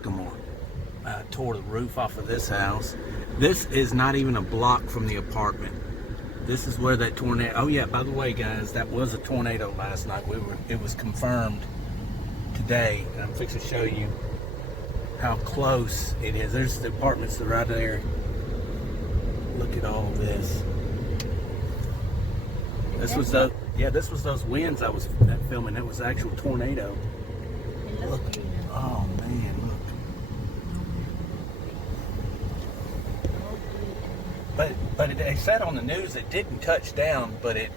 Sycamore. Tore the roof off of this house. This is not even a block from the apartment. This is where that tornado. Oh yeah, by the way, guys, that was a tornado last night. It was confirmed today, and I'm fixing to show you how close it is. There's the apartments that are right there. Look at all this. This was those winds I was filming. It was an actual tornado. Look. Oh man, look. But they said on the news it didn't touch down, but it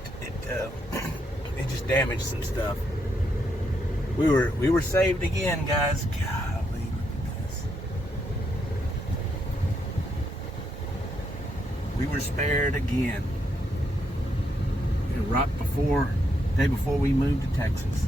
just damaged some stuff. We were saved again, guys. Golly, look at this. We were spared again. Right before, day before we moved to Texas.